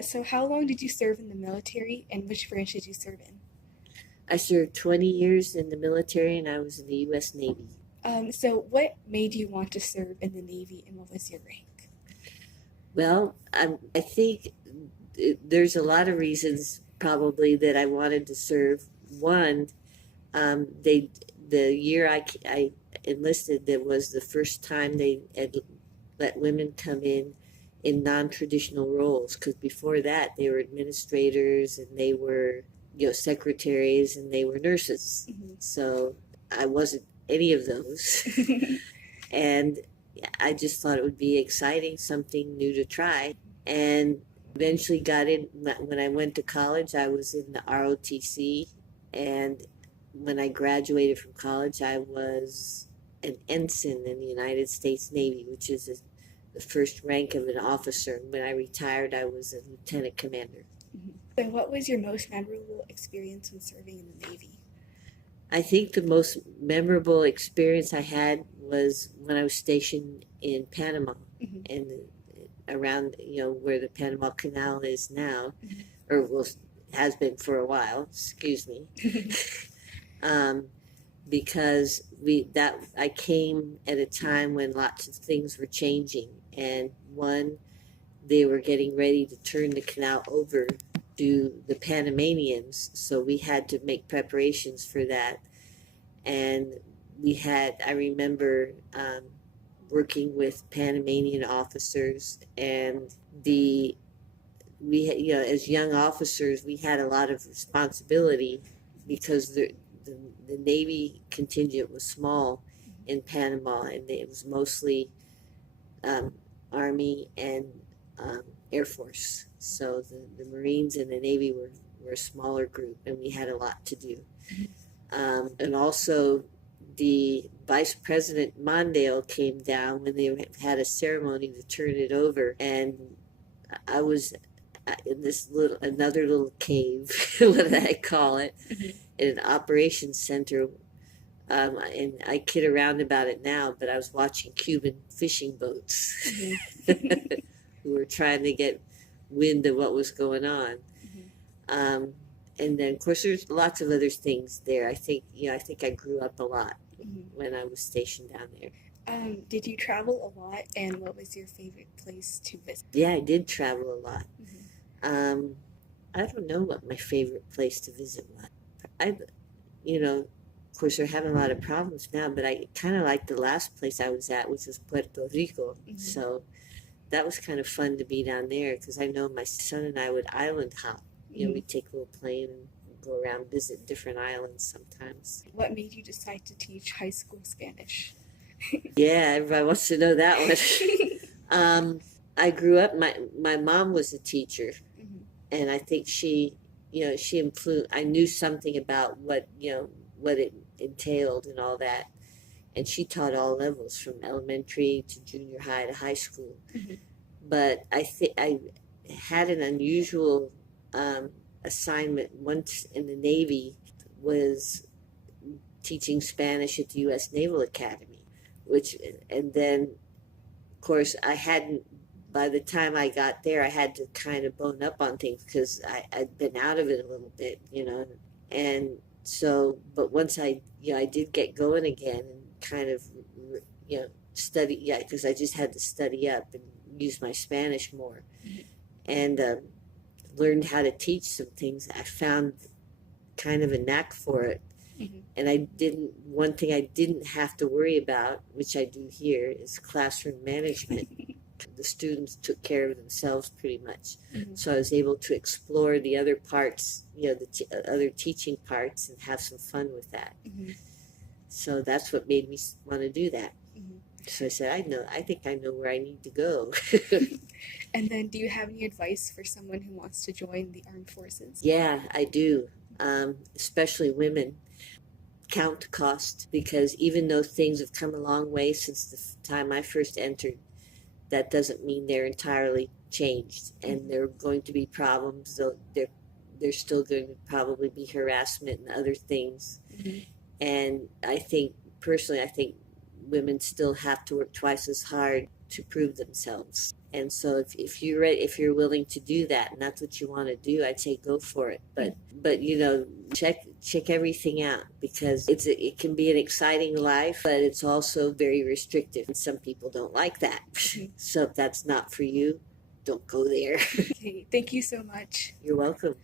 So how long did you serve in the military, and which branch did you serve in? I served 20 years in the military and I was in the U.S. Navy. So what made you want to serve in the Navy, and what was your rank? Well, I think there's a lot of reasons probably that I wanted to serve. One, the year I enlisted, that was the first time they had let women come in non-traditional roles, because before that they were administrators and they were secretaries and they were nurses. Mhm. So I wasn't any of those. And I just thought it would be exciting, something new to try. And eventually got in. When I went to college, I was in the ROTC. And when I graduated from college, I was an ensign in the United States Navy, which is the first rank of an officer. When I retired, I was a lieutenant commander. Mhm. So what was your most memorable experience when serving in the Navy? I think the most memorable experience I had was when I was stationed in Panama, Mhm. and around where the Panama Canal is now, Mhm. or has been for a while. Excuse me. um, because I came at a time when lots of things were changing, and one, they were getting ready to turn the canal over to the Panamanians, so we had to make preparations for that. And I remember working with Panamanian officers, and the we as young officers we had a lot of responsibility, because the Navy contingent was small in Panama, and it was mostly um, Army and um, Air Force. So the Marines and the Navy were a smaller group, and we had a lot to do. And also, the Vice President Mondale came down when they had a ceremony to turn it over, and I was in this another little cave, what I call it, in an operations center. And I kid around about it now, but I was watching Cuban fishing boats who were trying to get wind of what was going on. Mhm. Um, and then, of course, there's lots of other things there. I think I grew up a lot Mhm. when I was stationed down there. Did you travel a lot, and what was your favorite place to visit? Yeah, I did travel a lot. Mhm. Um, I don't know what my favorite place to visit was. I, of course, they're having a lot of problems now, but I kind of like the last place I was at, which was Puerto Rico. Mhm. So that was kind of fun to be down there, because I know my son and I would island hop. Mhm. We'd take a little plane and go around, visit different islands sometimes. What made you decide to teach high school Spanish? Yeah, everybody wants to know that one. I grew up. My mom was a teacher, Mhm. and I think she influenced. I knew something about what it entailed and all that, and she taught all levels from elementary to junior high to high school. Mhm. But I think I had an unusual um, assignment once in the Navy, was teaching Spanish at the U.S. Naval Academy, which, and then, of course, I hadn't, by the time I got there, I had to kind of bone up on things, because I'd been out of it a little bit, and so, but once I did get going again and kind of, study, yeah, because I just had to study up and use my Spanish more, Mhm. and learned how to teach some things. I found kind of a knack for it. Mhm. And one thing I didn't have to worry about, which I do here, is classroom management. The students took care of themselves pretty much. Mhm. So I was able to explore the other parts, the other teaching parts, and have some fun with that. Mhm. So that's what made me want to do that. Mhm. So I said, I think I know where I need to go. And then, do you have any advice for someone who wants to join the armed forces? Yeah, I do. Especially women. Count the cost, because even though things have come a long way since the time I first entered, that doesn't mean they're entirely changed, and there are going to be problems. Though there's still going to probably be harassment and other things. Mhm. And I think, personally, I think women still have to work twice as hard to prove themselves. And so if you're ready, if you're willing to do that, and that's what you want to do, I'd say go for it. But you know, check everything out, because it can be an exciting life, but it's also very restrictive, and some people don't like that. So if that's not for you, don't go there. Okay, thank you so much. You're welcome.